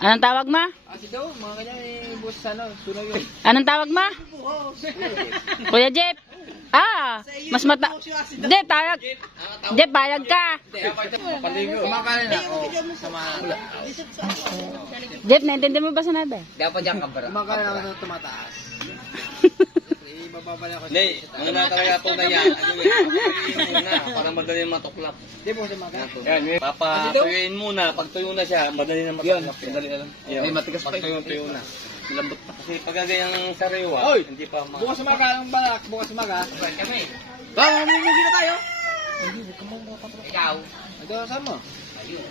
Anong tawag mo? Kasi daw, mga ganyan eh, boss ano, sunog yun. Anong tawag mo? Kuya Jeff. Ah, mas mata... Jeff, tawag. Jeff, bayag ka. Kumakain na. Oh. Jeff, naintindi mo ba sinabi? Dapat dyan kabara. Kumakain ako sa tumataas. Ibababala ko. Hindi, muna talaga ito na yan. Ano yun? muna, para madali matuklap. Hindi po sumaga. Yan, papatuyuin muna. Pag tuyo na siya, madali na matuklap. Madali na lang. Yan. Matigas pa Pag eh. tuyo, tuyo na. Lambot na. Kasi pag ganyang sariwa, Oy! hindi pa ma... Bukas sumaga ang balak. Bukas sumaga. kami. Tama, mamumugi na tayo. Ikaw. Ito, saan mo?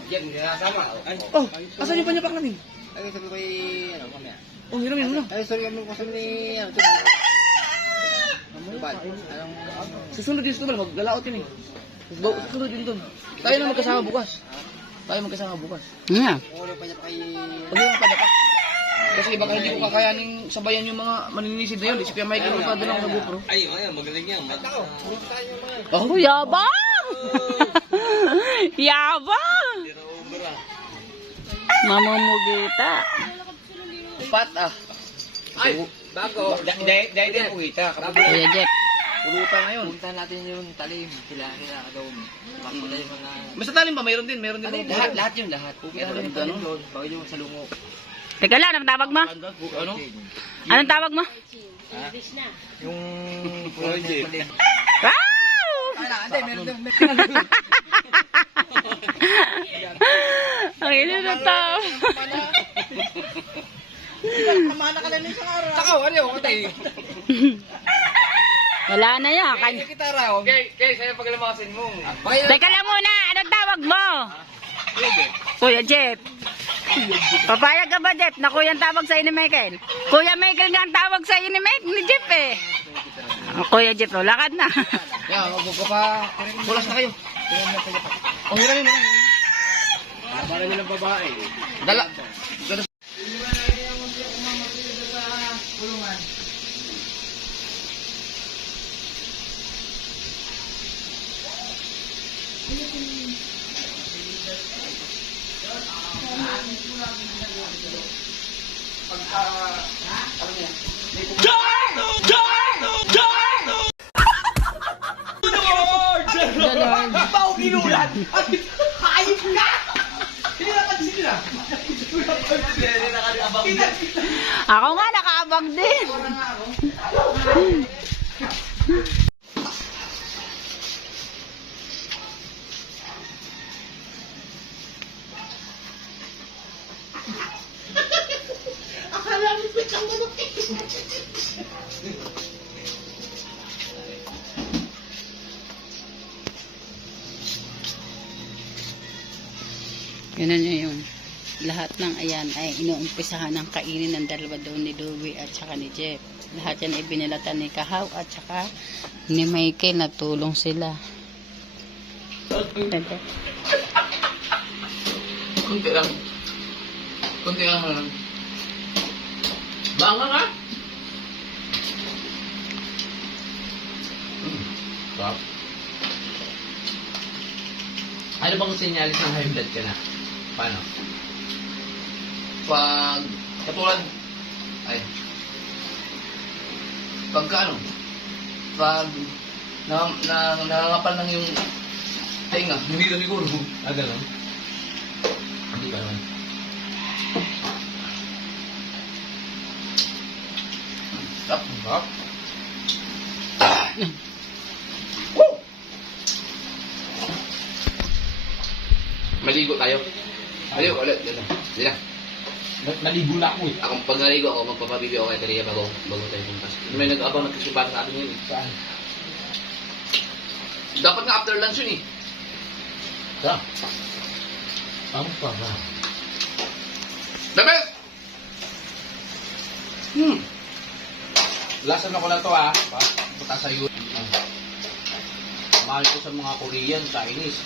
Yan, sinasama. Ay, Oh, asan yung panyapak namin? ay, sabi ko kay, ano, mamaya. Oh, hiramin mo na. Ay, sorry kami kung ni, ano, ito. Ano ba? Anong, Susunod din susunod, maglalaot yun eh. Susunod yun doon. Tayo na magkasama bukas. Tayo magkasama bukas. Kung ano pa niya pa kay... Pag yung panyapak. Kasi baka hindi ko kakayanin sabayan yung mga maninisid na yun. Si Kuya Michael yung padala ko sa GoPro. Ay, ay, magaling yan. Mag- Oh, yabang! yabang! Mamumugita. pat ah. Ay, bago. Dahil dahil din uwita. Kuya Jeff. Pulutan ngayon. Punta natin yung talim. Sila, sila, daw. Pakula yung mga... Basta talim ba? Mayroon din. Mayroon din. Ano, lahat, lahat yun, lahat. Kaya Ano, yung talim doon, bago yung sa lungo. Teka lang, anong tawag mo? Ano? Anong tawag mo? Yung... Project. Wow! Kala, hindi, meron din. Ang ilo na tao. Kamana ka lang sa araw. Saka, ano yung katay? Wala na yan. Kan- kita raw. Okay, okay, sa'yo paglamasin mo. Pakita Teka lang muna, anong tawag mo? Kuya Jeff. Papayag ka ba, Jeff, na kuya ang tawag sa ni Michael? Kuya Michael nga ang tawag sa ni, Mike, ni Jeff eh. Oh, kuya Jeff, oh, lakad na. Yan, huwag ka pa. Bulas na kayo. Oh, hiramin mo na. Para nyo ng babae. Dala. Dala. I could- lahat ng ayan ay inuumpisahan ng kainin ng dalawa daw ni Louie at saka ni Jeff. Lahat yan ay binilatan ni Kahaw at saka ni Michael na tulong sila. Kunti lang. Kunti lang lang. Banga nga. Hmm. Wow. Ano bang sinyalis ng high blood ka na? Paano? Pag, katulad, ay, pagka ano, pag, na, na, nangangapal ng yung tenga, hindi na siguro. Ah, ganun? Hindi ba naman? Tap, tap. Maligo tayo. Maligo ulit. Dito. Dito. Na- Naligo na ako eh. Ako, pag naligo ako, magpapabibigyo ako kay Karia bago, bago tayo puntas. May nag-abang nagkasipa sa atin yun eh. Saan? Dapat nga after lunch yun eh. Saan? Ang para. Dapat! Hmm. Lasan ako na to ah. Pa, punta sa iyo. Ah. Mahal ko sa mga Korean, Chinese.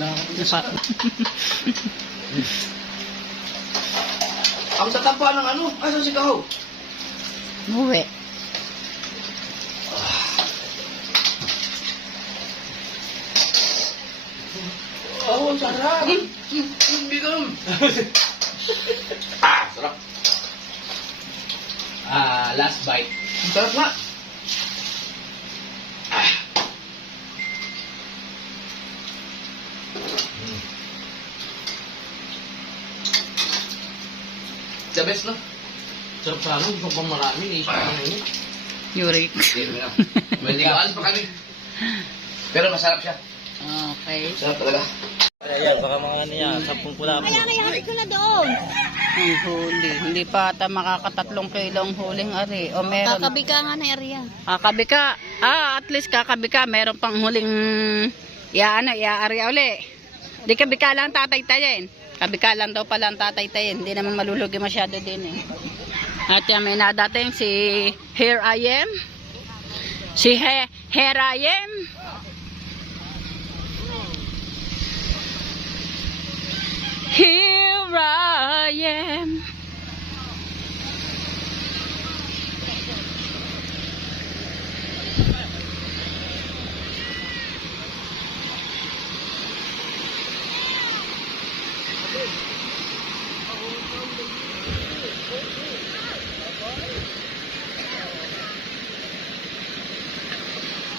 Ang tatapa ng ano? Asan si Kaho? Uwi. Oh, sarap. Mm, mm, mm, bigam. Ah, sarap. Ah, last bite. Ang sarap nga. The best, no? Sarap sa ano, gusto pang marami. Naisip ko na yun. Yurik. May ligaan pa kami. Pero masarap siya. Okay. Sarap talaga. Ayan, baka mga ano yan, sampung pula po. Ang huli. Hindi pa ata makakatatlong kilong huling ari. O meron. Kakabi ka nga na area. Kakabi ka. Ah, at least kakabi ka. Meron pang huling ya ano, iaari uli. Di kabi ka lang tatay-tayin. Kabi ka lang daw pala ang tatay-tayin. Hindi naman malulugi masyado din eh. At yan, may nadating si Here I Am. Si He Here I Am. Here I am.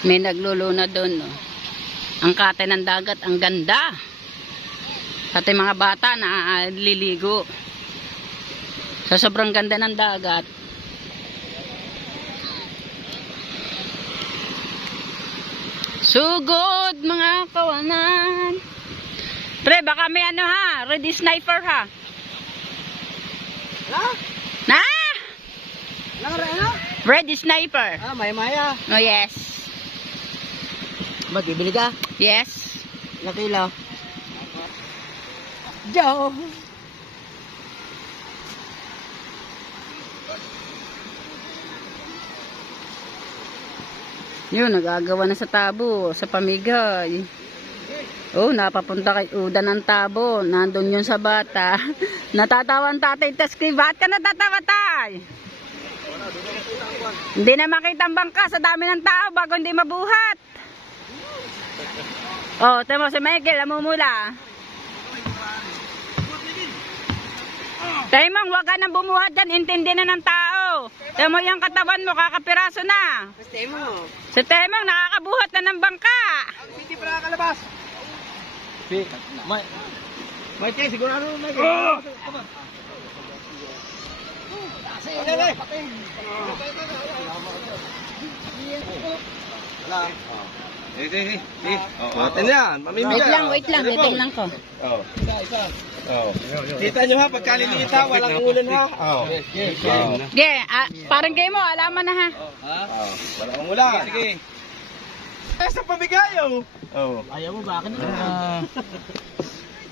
May nagluluna doon, no. Ang kate ng dagat, ang ganda. Pati mga bata na liligo. Sa sobrang ganda ng dagat. Sugod mga kawanan. Pre, baka may ano ha, ready sniper ha. Ha? Na! Ano? Ano? Ready sniper. Ah, maya maya. Oh yes. Ba't bibili ka? Yes. Nakila. Joe. Yun, nagagawa na sa tabo, sa pamigay. Oh, napapunta kay Uda ng tabo. Nandun yun sa bata. Natatawan tatay Taski. Ba't ka natatawa tay? Hindi na makita ang bangka sa dami ng tao bago hindi mabuhat. Oh, temo si Michael, namumula. Tayo wag ka nang bumuhat dyan, intindi na ng tao. Tayo yung katawan mo, kakapiraso na. Stay mo. Sa Temong, nakakabuhat na ng bangka. Hindi pa nakakalabas. May, May te, sigurado may oh! Dali. Eh, eh, eh. Oh, atin yan, mamimigay. Wait lang, wait lang, titingnan ko. Oh. Oh. Kita nyo ha, pagkalilita, walang ulan ha. Oh. Oh. Ge, ah, parang kayo mo, alaman na ha. Oh. Wala kang ulan. Sige. Eh, sa pabigayo. Oh. Ayaw mo, bakit na? Ah.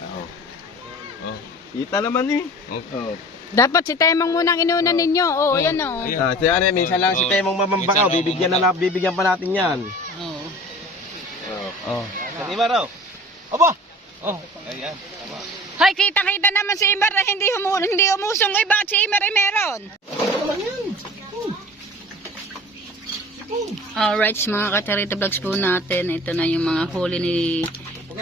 Oh. Oh. Kita naman eh. Oh. Dapat si Temong munang inuna ninyo. Oo, oh, yan o. Ah, si ano, minsan lang si Temong mamambakaw, bibigyan na, bibigyan pa natin 'yan. Oh. Oh. Sa lima raw. Aba. Oh. Ayan. Hoy, kita-kita naman si Imer na hindi, humu hindi umusong. Eh, bakit si Imer ay meron? Alright, mga katarita vlogs po natin. Ito na yung mga huli ni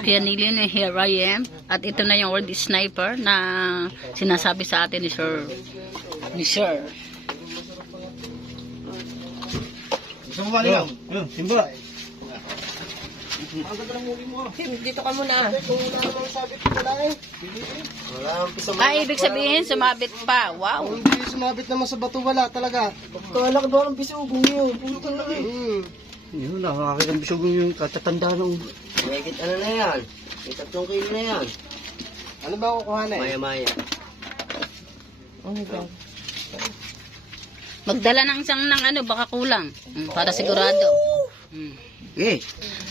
Pianilio ni Here I Am. At ito na yung word sniper na sinasabi sa atin ni Sir. Ni Sir. Gusto mo ba nilang? Yun, simba. Dito ka muna. Ah, ibig sabihin, sumabit pa. Wow. Hindi sumabit naman sa bato, wala talaga. Kala ka ba ang pisugong yun? Puto na eh. Yun, nakakakit ang bisugong yung katatanda nung. Megit ano na yan? May tatlong kilo na yan. Ano ba kukuha na eh? Maya maya. Magdala ng isang ng ano, baka kulang. Mm, para sigurado. Mm. Eh.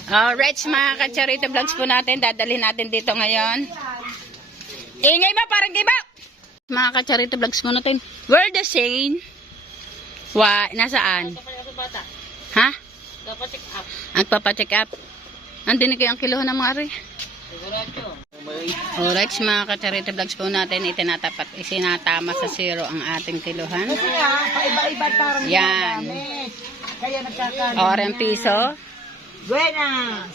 Alright, mga kacharito vlogs po natin. Dadalhin natin dito ngayon. Ingay ba? Parang giba! Mga kacharito vlogs po natin. Where the sane? Wa, nasaan? Ha? Nagpapacheck up. Nandun kayo ang kiluhan ng mga ari. Alright, mga kacharito vlogs po natin. Itinatapat, isinatama sa zero ang ating kiluhan. Paiba-iba parang Yan. Kaya nagkaka... Orang piso. Buenas!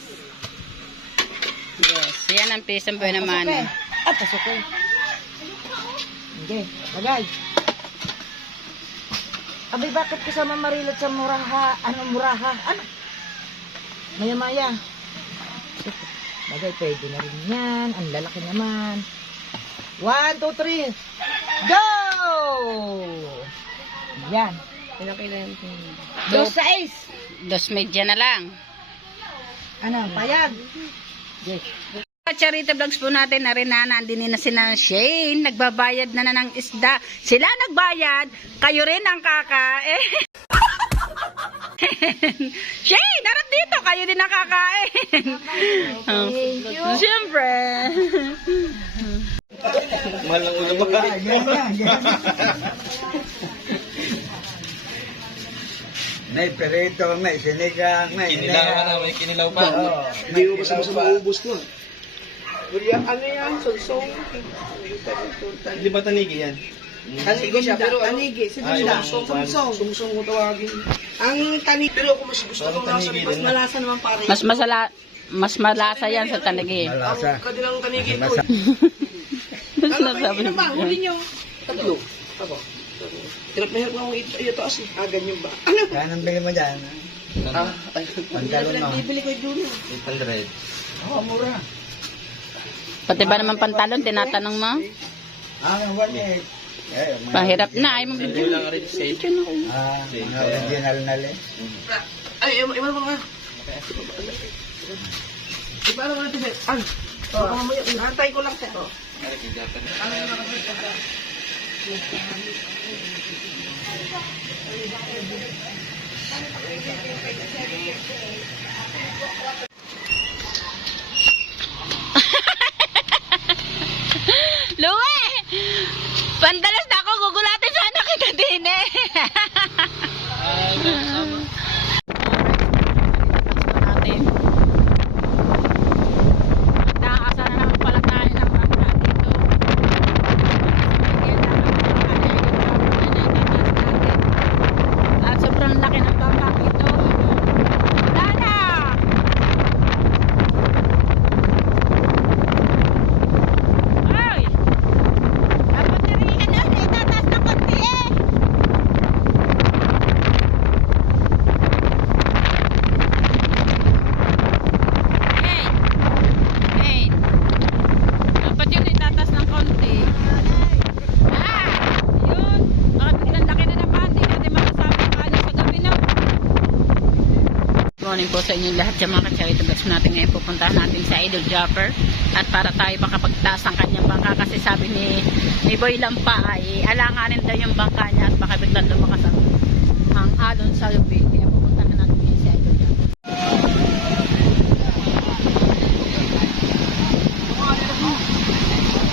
Yes, Yan ang pisang buhay naman. Ah, pasukoy. Hindi, bagay. Abay, bakit kasama marilot sa muraha? Ano, muraha? Ano? Maya-maya. Bagay, pwede na rin yan. Ang lalaki naman. One, two, three. Go! Yan. Dos sais. Dos medya na lang. Ano, payag. Yes. Charita vlogs po natin na rin na nandini na si na Shane. Nagbabayad na na ng isda. Sila nagbayad. Kayo rin ang kakain. Shane, narat dito. Kayo din ang kakain. Oh. Siyempre. Mahal ng ulam ba? May perito, may sinigang, may Kinilaw ka na, may kinilaw pa. Hindi ko basta basta maubos ko. Ano yan? Solsong? Di ba tanigi yan? Tanigi siya, pero ano? Tanigi, Ah, yung Sumsong. Sumsong ko tawagin. Ang tanigi, pero kung mas gusto ko nasa mas malasa naman pare. Mas masala mas malasa yan sa tanigi. Malasa. Ang kadilang tanigi ko. Mas Ano ba yun? Ano ko. Huli nyo. Katulo. Abo. Hirap na hirap akong ito, ito as. Ah, ganyan ba? Ano? Yan ang bili mo dyan. Ah, ay. Pantalon mo. Bibili ko yung dulo. 800. Oo, mura. Pati ba naman pantalon, tinatanong mo? Ah, one eight. Eh, Pahirap na, ay mo Hindi lang rin sale. Ah, mga original na le. Ay, iwan mo nga. Di ba naman natin? Ay, baka mamaya, antay ko lang. Oh. Luwe! Pandalas na ako, gugulatin sana kita din eh. natin. Nakakasa na naman pala tayo ng bangka dito. At sobrang laki ng bangka dito. Lala! Ay! Dapat narinig ka na, itataas ng konti eh. Hey! Hey! Dapat yun itataas ng konti. Ah! Yun! Bakit biglang laki na naman? Di natin makasabi ang ano sa gabi na. Good morning po sa inyong lahat dyan mga ka-charity natin ngayon. Pupuntahan natin sa Idol Jumper at para tayo makapagtaas ang kanyang bangka kasi sabi ni, ni Boy Lampa ay alanganin daw yung bangka niya at baka biglang lumakas ang, ang alon sa lubi kaya pupuntahan natin ngayon sa Idol Jumper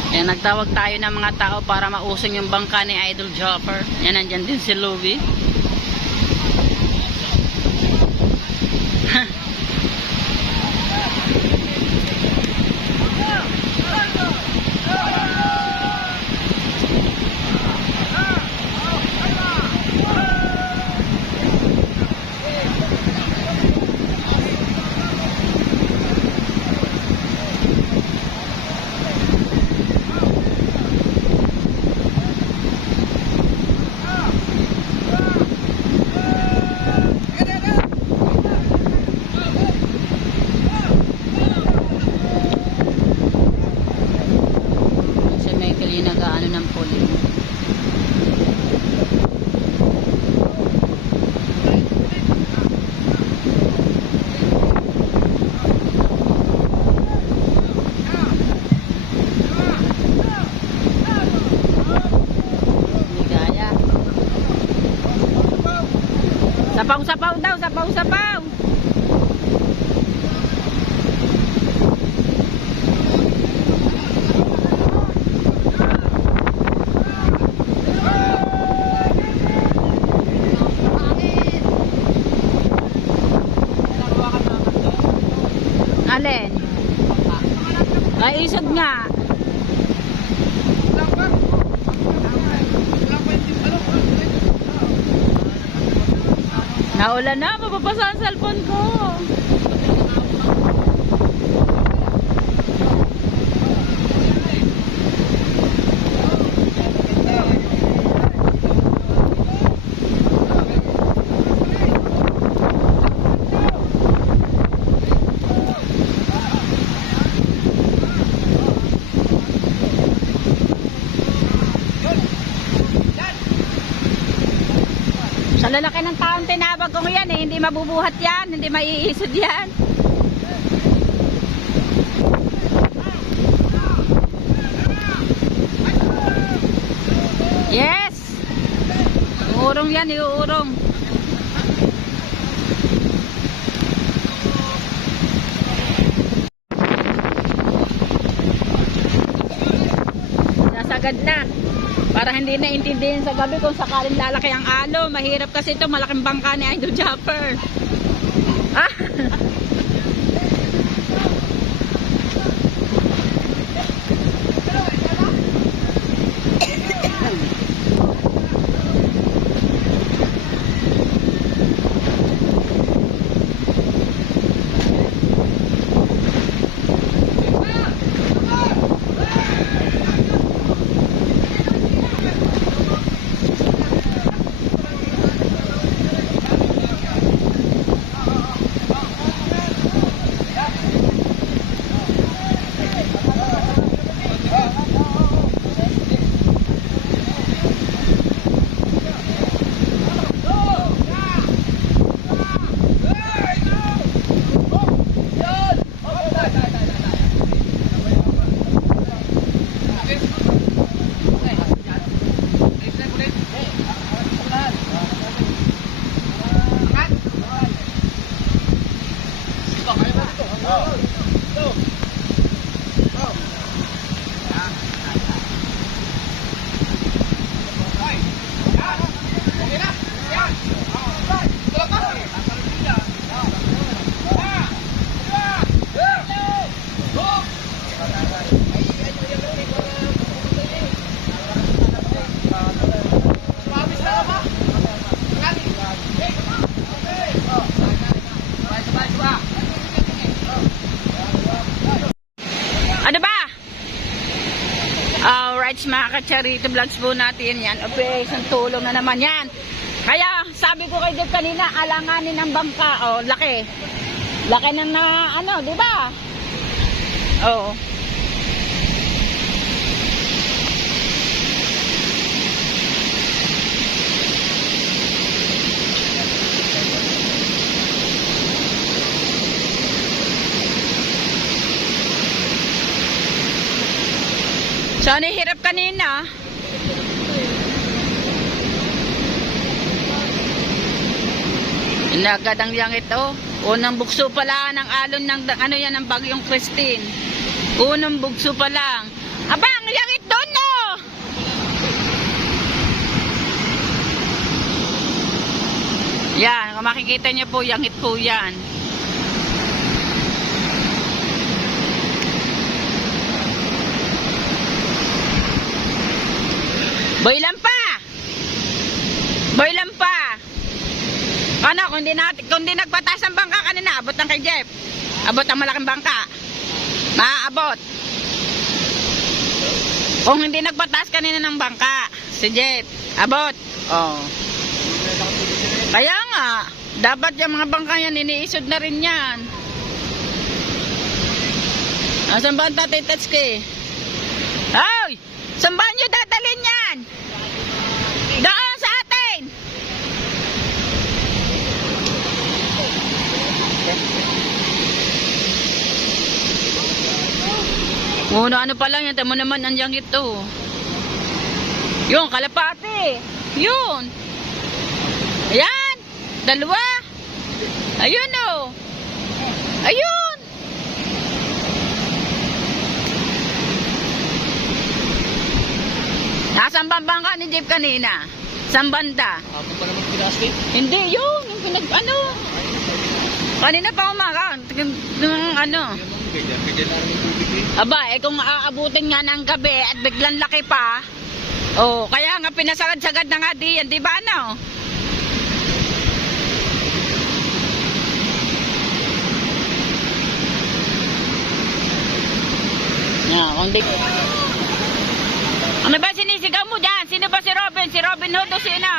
Kaya nagtawag tayo ng mga tao para mausong yung bangka ni Idol Jumper yan nandyan din si Louie Sapaw-sapaw daw, sapaw-sapaw. Alin? Ay, isod nga. Maulan na, mapapasa ang cellphone ko. Ang lalaki na Mabubuhat yan. Hindi maiisod yan. Yes! Uurong yan, iuurong. Sasagad na. Para hindi na intindihin sa gabi kung sakaling lalaki ang alo. Mahirap kasi ito, malaking bangka ni Idol Japper. Ah! Ano ba? Alright, mga kacharito vlogs po natin yan. Operation tulong na naman yan. Kaya, sabi ko kay Dave kanina, alanganin ng bangka. Oh, laki. Laki na na, ano, di ba? Oo. Sana hirap kanina. Inagad ang yang ito. Unang bukso pa lang ng alon ng ano yan ng bagyong Christine. Unang bukso pa lang. Aba, ang yangit doon no! Yan, kung makikita niyo po, yangit po yan. Boy lang pa! Boy lang pa! Ano, kung di, natin, kung di nagpatas ang bangka kanina, abot ng kay Jeff. Abot ang malaking bangka. Maaabot. Kung hindi nagpatas kanina ng bangka, si Jeff, abot. Oh. Kaya nga, dapat yung mga bangka yan, iniisod na rin yan. Asan ba ang tatay Tatsuki? Hoy! Saan ba nyo dadalhin yan? Doon sa atin! Muna ano pa lang yan, tamo naman ang ito. Yun, kalapate. Yun. Ayan. Dalawa. Ayun oh. Ayun. Nasaan ba ang bangka ni Jeep kanina? Saan banda? Ako pa naman pinasti. Hindi, yun. Yung pinag, ano. Kanina pa umaga. Ano. Yung tubig eh. Aba, eh kung aabutin nga ng gabi at biglang laki pa. Oh, kaya nga pinasagad-sagad na nga diyan, di ba ano? Yeah, kung di... Ano ba sinisigaw mo dyan? Sino ba si Robin? Si Robin Hood o sino?